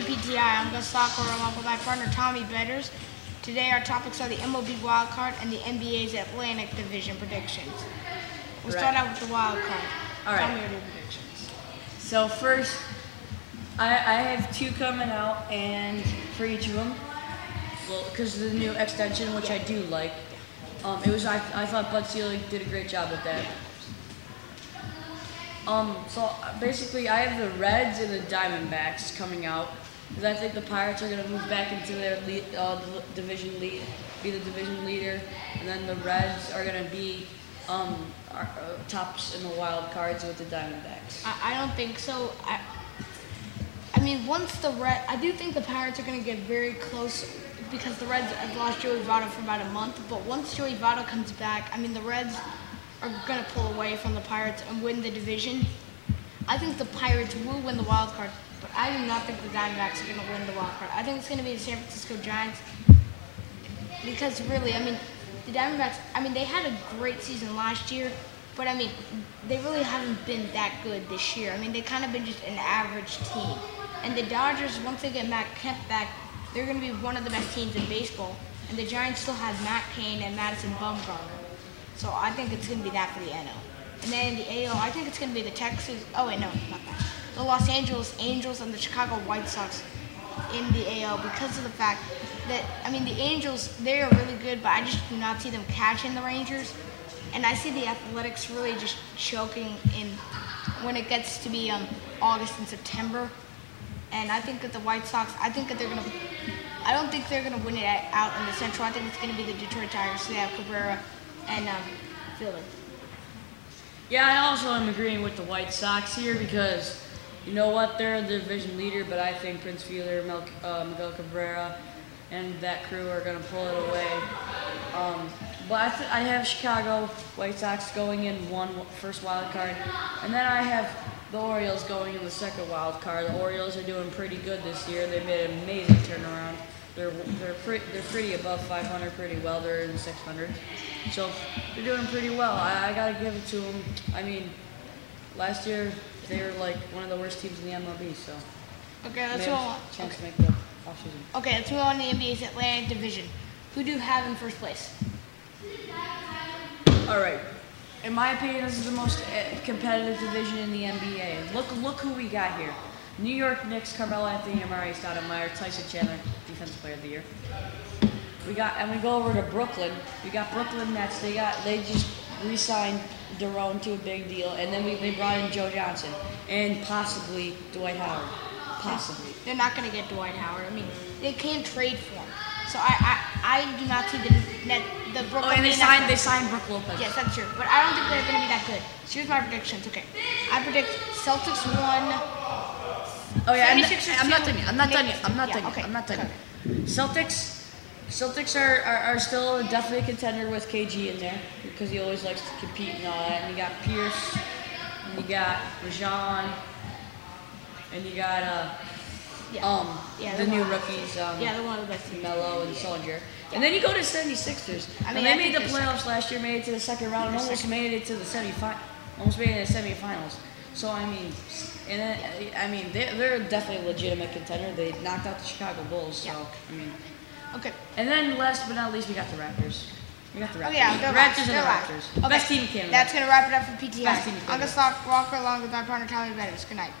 to PTI. I'm Gus Soccer along with my partner Tommy Betters. Today our topics are the MLB wildcard and the NBA's Atlantic Division predictions. We'll start out with the wildcard. All right. Tell me your predictions. So first, I have two coming out, and for each of them, well, because of the new extension, which I do like. I thought Bud Selig did a great job with that. So basically, I have the Reds and the Diamondbacks coming out because I think the Pirates are going to move back into their division lead, be the division leader, and then the Reds are going to be tops in the wild cards with the Diamondbacks. I don't think so. I mean, I do think the Pirates are going to get very close because the Reds have lost Joey Votto for about a month. But once Joey Votto comes back, I mean, the Reds are going to pull away from the Pirates and win the division. I think the Pirates will win the wild card, but I do not think the Diamondbacks are going to win the wild card. I think it's going to be the San Francisco Giants because really, I mean, the Diamondbacks, I mean, they had a great season last year, but I mean, they really haven't been that good this year. I mean, they kind of been just an average team. And the Dodgers, once they get Matt Kemp back, they're going to be one of the best teams in baseball. And the Giants still have Matt Cain and Madison Bumgarner. So I think it's going to be that for the NL. And then in the AL, I think it's going to be the Texas. Oh wait, no, not that. The Los Angeles Angels and the Chicago White Sox in the AL because of the fact that I mean the Angels, they are really good, but I just do not see them catching the Rangers. And I see the Athletics really just choking in when it gets to be August and September. And I think that the White Sox, I don't think they're going to win it out in the Central. I think it's going to be the Detroit Tigers. So they have Cabrera and Philly. Yeah, I also am agreeing with the White Sox here because you know what, they're the division leader, but I think Prince Fielder, Miguel Cabrera, and that crew are going to pull it away. But I have Chicago White Sox going in first wild card, and then I have the Orioles going in the second wild card. The Orioles are doing pretty good this year. They made an amazing turnaround. They're pretty above 500 pretty well. They're in the 600, so they're doing pretty well. I gotta give it to them. I mean, last year they were like one of the worst teams in the MLB. So okay, let's move on. Chance to make the offseason. Okay, let's move on to the NBA's Atlantic Division. Who do you have in first place? All right. In my opinion, this is the most competitive division in the NBA. Look who we got here. New York Knicks, Carmelo Anthony, Amari Stoudemire, Tyson Chandler, Defensive Player of the Year. We go over to Brooklyn. We got Brooklyn Nets. They just re-signed Deron to a big deal, and then they brought in Joe Johnson and possibly Dwight Howard. Possibly. They're not going to get Dwight Howard. I mean, they can't trade for him. So I do not see the Brooklyn. Oh, and they signed Brook Lopez. Yes, that's true. But I don't think they're going to be that good. So here's my predictions. Okay, I predict Celtics 1. Oh yeah, I'm 76ers not done yet. I'm not done yet. Okay. I'm not done yet. Celtics are still definitely a contender with KG in there because he always likes to compete and all that. And you got Pierce, and you got Rajon, and you got the new rookies. They're one of the best teams. Melo and Solinger. And then you go to 76ers. I mean, they made the playoffs last year, made it to the second round, and almost made it to the semifinals. So I mean, they're definitely a legitimate contender. They knocked out the Chicago Bulls. So I mean, okay. And then last but not least, we got the Raptors. We got the Raptors. Oh yeah, the Raptors. Okay. Best team in Canada. That's gonna wrap it up for PTI. Best team in I'm Canada. gonna Walker along with my partner Tommy Betters. Good night.